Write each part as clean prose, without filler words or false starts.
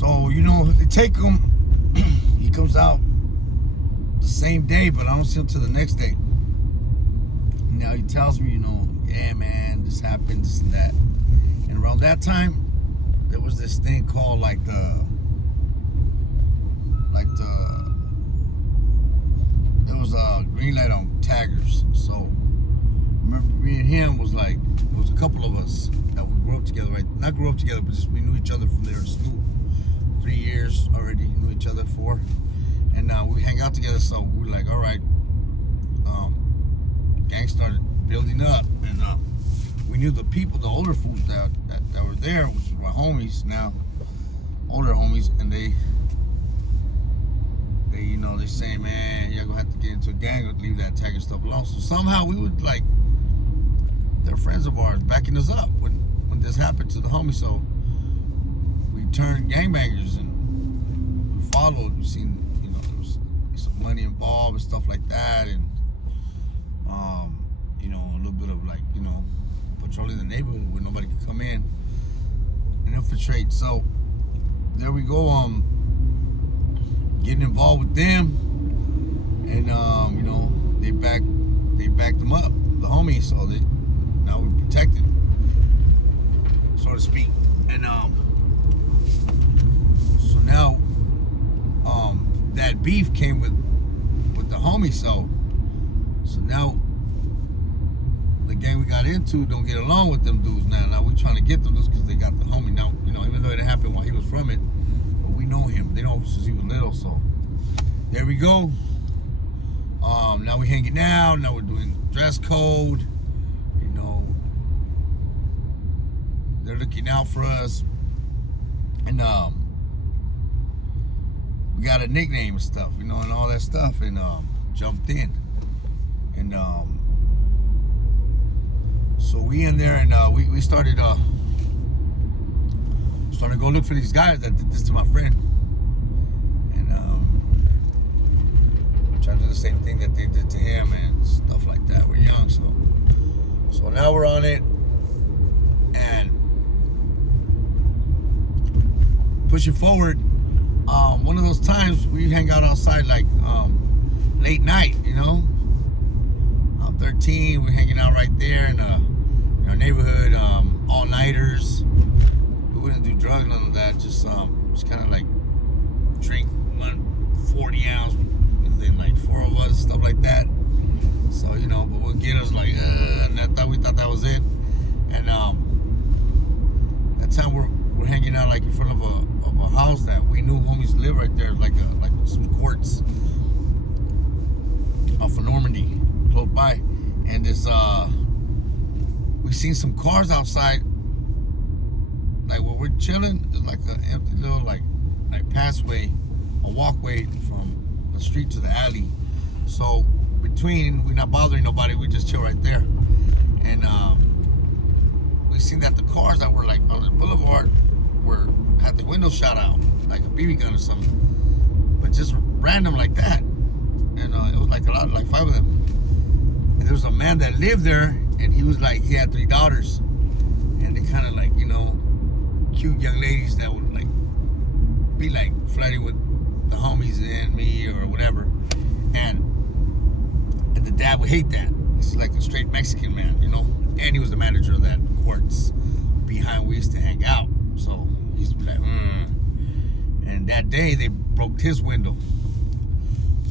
So, they take him. He comes out the same day, but I don't see him till the next day. Now he tells me, yeah, man, this happened, this and that. And around that time, there was this thing called there was a green light on taggers. So remember, me and him was a couple of us that we grew up together, right? Not grew up together, but just we knew each other from there in school. 3 years already, knew each other 4. And we hang out together, so we were like, all right. Gang started building up, and we knew the people, the older fools that were there, which were my homies now, older homies, and they say, man, you're gonna have to get into a gang or leave that tagger stuff alone. So somehow we would they're friends of ours backing us up when this happened to the homies. So we turned gangbangers and we followed. We seen, there was some money involved and stuff like that, and a little bit of patrolling the neighborhood where nobody could come in and infiltrate. So there we go, getting involved with them, and they backed them up, the homies. So now we're protected, so to speak. And so now that beef came with the homies. So now the gang we got into don't get along with them dudes now. Now we're trying to get them dudes because they got the homie. Now, even though it happened while he was from it, but we know him. They know him since he was little. So there we go. Now we're hanging out. Now we're doing dress code. They're looking out for us. And we got a nickname and stuff, and all that stuff, and jumped in. And so we in there, and we started to go look for these guys that did this to my friend, and trying to do the same thing that they did to him and stuff like that. We're young, so now we're on it and pushing forward. One of those times we hang out outside late night, I'm 13, we're hanging out right there in our neighborhood, all-nighters. We wouldn't do drugs, none of that, just kind of drink 140 ounce, and then 4 of us, stuff like that. So, but we'll get us and we thought that was it. And that time we're hanging out in front of a house that we knew homies live right there, like some courts off of Normandy, close by. And this we seen some cars outside, where we're chilling. It's an empty little passway, a walkway from the street to the alley. So between, we're not bothering nobody, we just chill right there. And we seen that the cars that were on the boulevard had the windows shot out like a BB gun or something, but just random like that. And it was a lot, 5 of them. And there was a man that lived there, and he was he had 3 daughters, and they kind of cute young ladies that would be flirting with the homies and me or whatever. And the dad would hate that. He's a straight Mexican man, and he was the manager of that courts behind we used to hang out. So he used to be And that day they broke his window.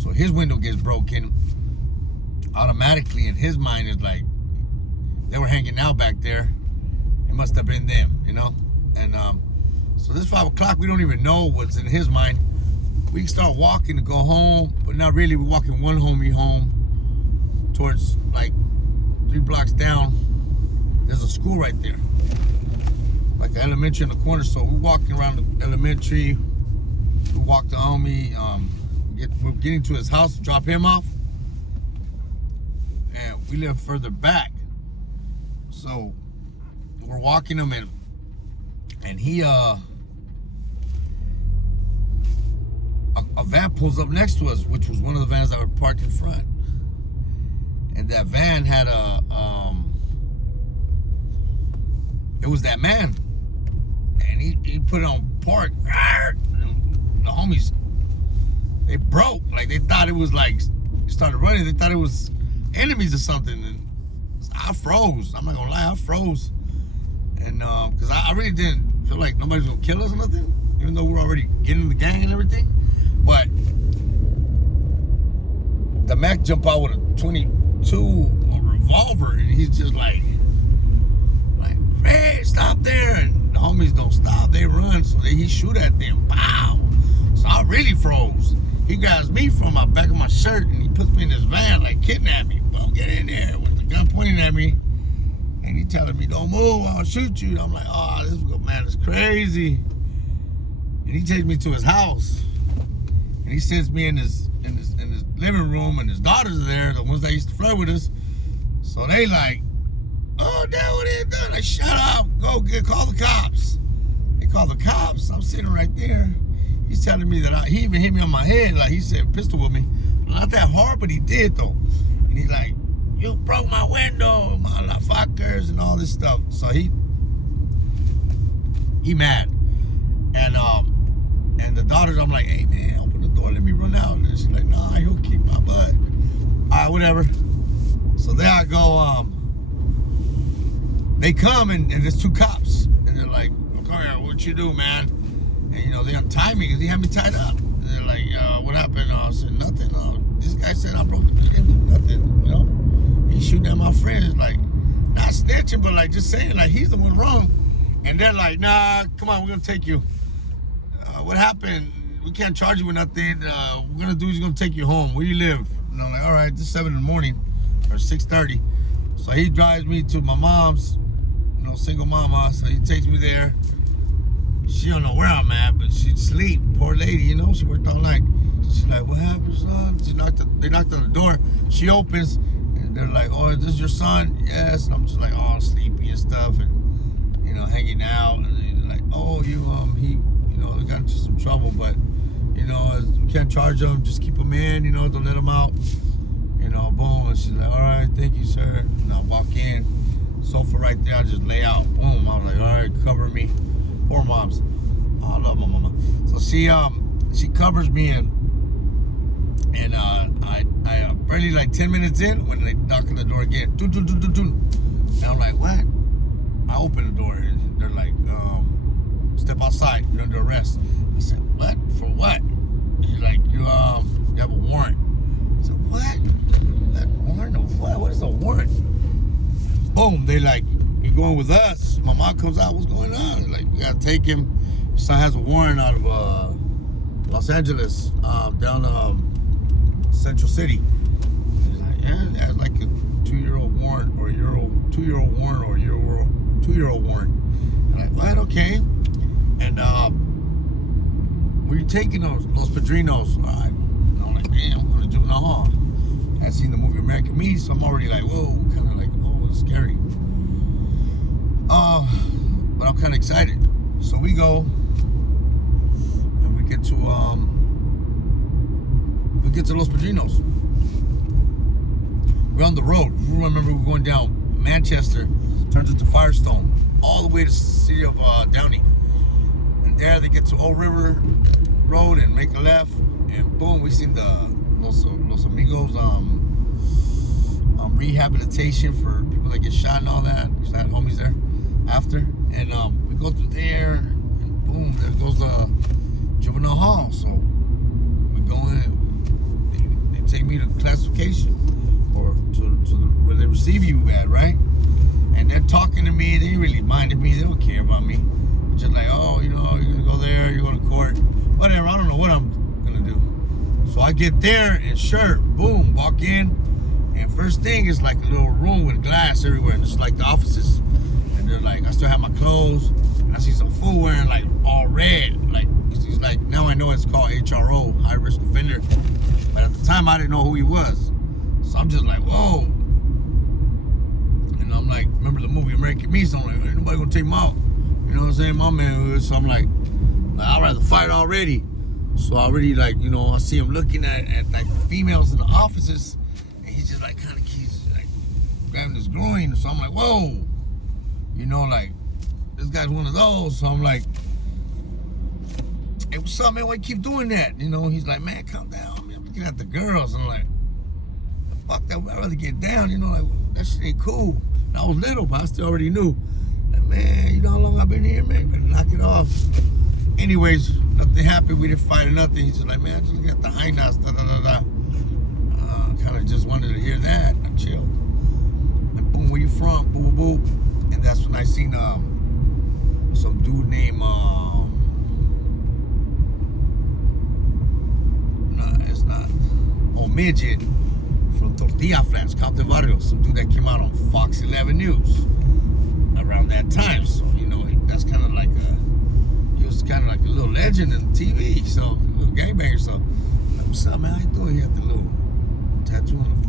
So his window gets broken automatically, and his mind is they were hanging out back there. It must have been them, And so this 5 o'clock, we don't even know what's in his mind. We start walking to go home, but not really. We're walking one homie home towards 3 blocks down. There's a school right there, an elementary in the corner. So we're walking around the elementary. We walk the homie. We're getting to his house to drop him off, and we live further back. So we're walking him, and he a van pulls up next to us, which was one of the vans that were parked in front. And that van had it was that man. And he put it on park. The homies, they broke. Like they thought it was like, started running. They thought it was enemies or something. And I froze. I'm not gonna lie, I froze. And because I really didn't feel like nobody's gonna kill us or nothing, even though we're already getting in the gang and everything. But the Mac jumped out with a 22 revolver, and he's just like, hey, stop there. And the homies don't stop, they run, so he shoot at them. Pow! So I really froze. He grabs me from my back of my shirt and he puts me in his van, like kidnap me. Boom, get in there with the gun pointing at me. And he telling me, don't move, I'll shoot you. And I'm like, oh, this man is crazy. And he takes me to his house. And he sends me in his living room, and his daughters are there, the ones that used to flirt with us. So they like, oh, Dad, what are you doing? Like, shut up, go call the cops. They call the cops. I'm sitting right there. He's telling me that he even hit me on my head, like he said, pistol with me. Not that hard, but he did though. And he's like, you broke my window, my fuckers, and all this stuff. So he mad. And the daughters, I'm like, hey man, open the door, let me run out. And she's like, nah, he'll kick my butt. All right, whatever. So there I go. They come and there's two cops, and they're like, come here, what you do, man? And you know, they untie me because he had me tied up. And they're like, what happened? I said, nothing. This guy said I broke the window. Nothing, you know. He shooting at my friends, like, not snitching, but like just saying like he's the one wrong. And they're like, nah, come on, we're gonna take you. What happened? We can't charge you with nothing. We're gonna do is gonna take you home. Where you live? And I'm like, all right, this is 7 in the morning or 6:30. So he drives me to my mom's, you know, single mama. So he takes me there. She don't know where I'm at, but she'd sleep. Poor lady, you know, she worked all night. So she's like, what happened, son? They knocked on the door. She opens, and they're like, oh, is this your son? Yes. And I'm just like, oh, sleepy and stuff, and you know, hanging out. And they're like, oh, he, you know, got into some trouble, but you know, we can't charge him. Just keep him in, you know, don't let him out. You know, boom. And she's like, all right, thank you, sir. And I walk in, sofa right there. I just lay out. Boom. I was like, all right, cover me. Poor moms. Oh, I love my mama. So she covers me in, and I barely like 10 minutes in when they knock on the door again. And I'm like, what? I open the door and they're like, step outside. You're under arrest. I said, what? For what? He's like, you have a warrant. I said, what? That warrant of what? What is a warrant? Boom. They like, you're going with us. My mom comes out, what's going on? Like, we gotta take him. His son has a warrant out of Los Angeles, down Central City. He's like, yeah, it has like a 2-year-old warrant or a 2-year-old warrant or a 2-year-old warrant. And I'm like, what? Okay. And we're taking Los Padrinos. And I'm like, damn, I'm going to juvenile hall. I've seen the movie American Me, so I'm already like, whoa, kind of like, oh, it's scary. But I'm kind of excited. So we go, and we get to Los Padrinos. We're on the road. You remember we're going down Manchester, turns into Firestone, all the way to the city of Downey. And there they get to Old River Road and make a left, and boom, we see the Los Amigos rehabilitation for people that get shot and all that. Because I had homies there after, and we go through there, and boom, there goes the juvenile hall. So we go in, they take me to classification or to where they receive you at, right? And they're talking to me. They really minded me. They don't care about me. They're just like, oh, you know, you're gonna go there, you're going to court, whatever. I don't know what I'm gonna do. So I get there, and sure, boom, walk in, and first thing is like a little room with glass everywhere, and it's like the offices. And they're like, I still have my clothes, and I see some fool wearing like all red, like he's like, now I know it's called HRO, high risk offender, but at the time I didn't know who he was. So I'm just like, whoa. And I'm like, remember the movie American Me? So I'm like, ain't nobody gonna take him out. You know what I'm saying? My man was, so I'm like I'd rather fight already. So I already like, you know, I see him looking at like the females in the offices, and he's just like kind of keeps like grabbing his groin. So I'm like, whoa, you know, like this guy's one of those. So I'm like, hey, what's up, man? Why you keep doing that? You know, he's like, man, calm down. Man, I'm looking at the girls. And I'm like, fuck that. I'd rather get down. You know, like, that shit ain't cool. And I was little, but I still already knew. Like, man, you know how long I've been here, man? Better knock it off. Anyways, nothing happened. We didn't fight or nothing. He's just like, man, I just got the high knots, da da da da. Kind of just wanted to hear that. I chilled. And boom, where you from? Boom, boom, boom. And that's when I seen some dude named midget from Tortilla Flats, Compton Barrio, some dude that came out on Fox 11 News around that time. So, you know, that's kind of like he was kind of like a little legend in TV, so a little gangbanger. So, like, what's up, man? How you doing? He had the little tattoo on the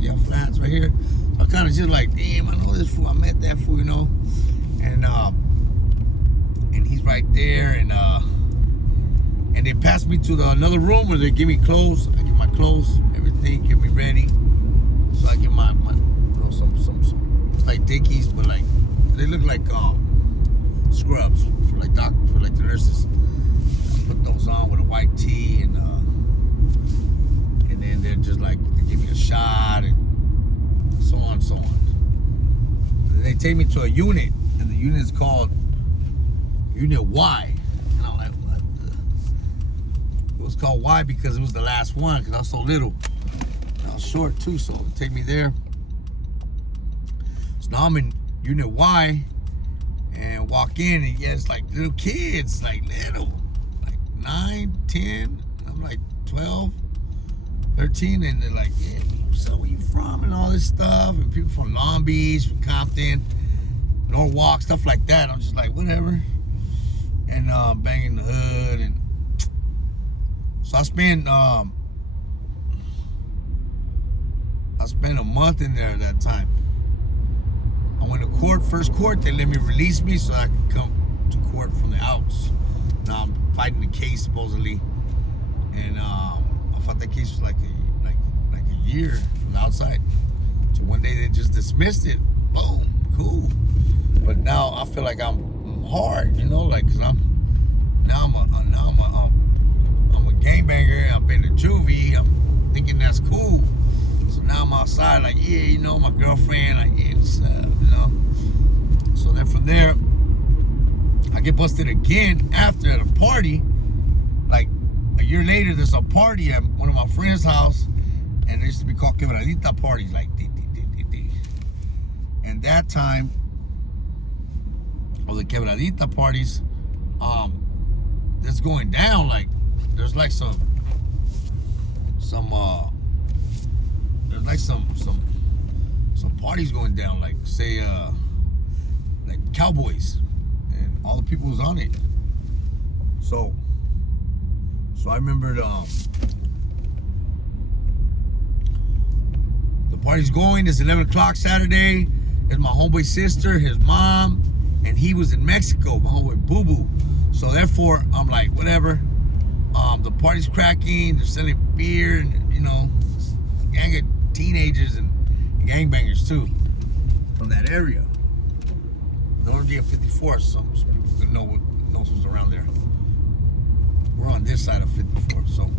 Tortilla Flats right here. So I kind of just like, damn, I know this fool. I met that fool, you know, and he's right there, and they passed me to another room where they give me clothes. I get my clothes, everything, get me ready. So I get my you know, some like dickies, but like they look like scrubs for like doctors, for like the nurses. I put those on with a white tee, and then they're just like, they give me a shot and so on and so on. They take me to a unit, and the unit is called Unit Y. And I'm like, what the? It was called Y because it was the last one, because I was so little. And I was short too, so they take me there. So now I'm in Unit Y and walk in, and yeah, it's like little kids, like little, like 9, 10. I'm like 12, 13, and they're like, yeah, so where you from and all this stuff, and people from Long Beach, from Compton, Norwalk, stuff like that. I'm just like, whatever. And banging the hood, and so I spent a month in there at that time. I went to court, first court, they let me release me so I could come to court from the outs. Now I'm fighting the case supposedly, and I fought that case for like a year from the outside. So one day they just dismissed it. Boom, cool. But now I feel like I'm hard, you know, like, cause I'm a gangbanger. I've been to juvie. I'm thinking that's cool. So now I'm outside, like, yeah, you know, my girlfriend, like, yeah, what's up, you know. So then from there, I get busted again after at a party. Like a year later, there's a party at one of my friends' house, and there used to be called quebradita parties, like, and that time, or the quebradita parties, that's going down. Like, there's like some parties going down, like, say like Cowboys, and all the people was on it. So I remembered the party's going. It's 11 o'clock Saturday. It's my homeboy's sister, his mom, and he was in Mexico, my homeboy Boo Boo. So therefore, I'm like, whatever. The party's cracking. They're selling beer, and, you know, a gang of teenagers and gangbangers too from that area. North of 54, some people knows who's around there. We're on this side of 54, so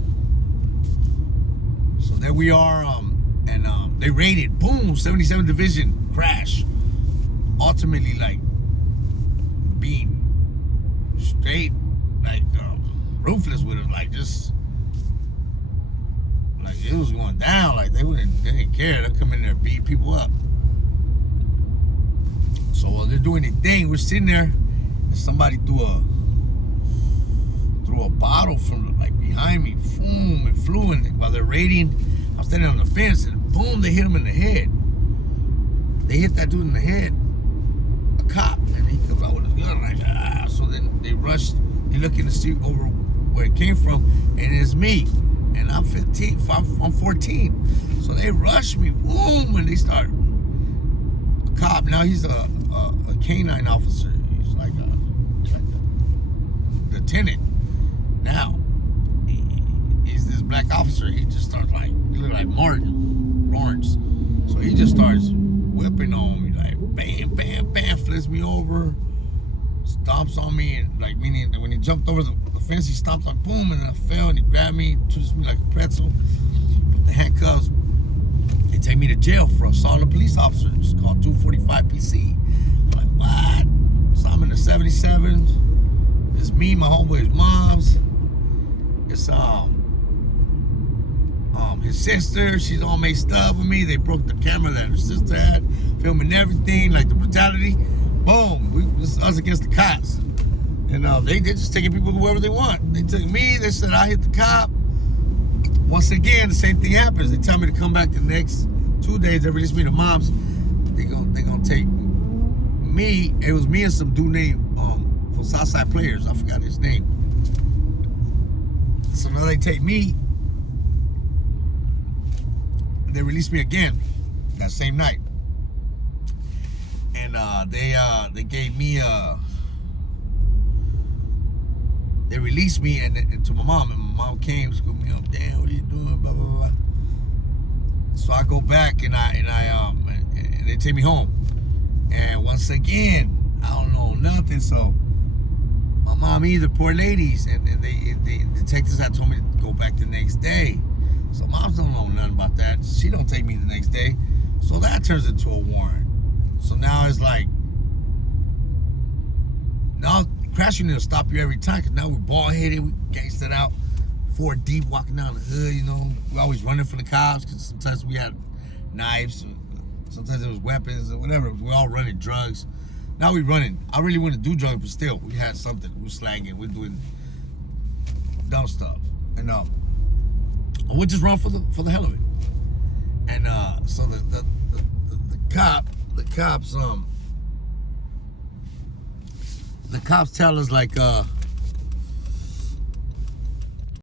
there we are. And they raided. Boom, 77th Division crash. Ultimately, like, being straight, like, ruthless with it, like, just like it was going down. Like, they didn't care. They'll come in there and beat people up. So while they're doing their thing, we're sitting there, and somebody threw a bottle from, like, behind me. Boom, it flew, and while they're raiding, I'm standing on the fence, and boom, they hit him in the head. They hit that dude in the head, a cop, and he comes out with his gun, like, ah. So then they rushed, they looking to see over where it came from, and it's me, and I'm 15, I'm 14. So they rushed me, boom, and they start. A cop, now he's a canine officer. He's like a lieutenant. Now, he's this black officer. He just starts, like, he look like Martin Lawrence. So he just starts whipping on me, like, bam, bam, bam, flips me over, stomps on me, and like meaning when he jumped over the fence, he stomped like boom, and then I fell, and he grabbed me, twisted me like a pretzel, put the handcuffs. They take me to jail for assault on a police officer. It's called 245 PC. I'm like, what? So I'm in the 77. It's me, my homeboy's mom's. It's his sister. She's all messed up with me. They broke the camera that her sister had, filming everything, like the brutality. Boom, it's us against the cops. And they just taking people wherever they want. They took me. They said I hit the cop. Once again, the same thing happens. They tell me to come back the next 2 days. They release me to moms. They gonna take me. It was me and some dude named from Southside Players. I forgot his name. So now they take me. They released me again that same night. And they gave me they released me and to my mom, and my mom came, scooped me up. Damn, what are you doing? Blah blah blah. So I go back and and they take me home. And once again, I don't know nothing. So my mom either, poor ladies, and the detectives had told me to go back the next day. So moms don't know nothing about that. She don't take me the next day. So that turns into a warrant. So now it's like, now crashing will stop you every time, because now we're bald-headed, we gangstered out, 4 deep, walking down the hood, you know. We're always running from the cops, because sometimes we had knives, sometimes it was weapons, or whatever. We're all running drugs. Now we're running. I really want to do drugs, but still, we had something. We're slanging, we're doing dumb stuff. And we'll just run for the hell of it. And so the cops tell us like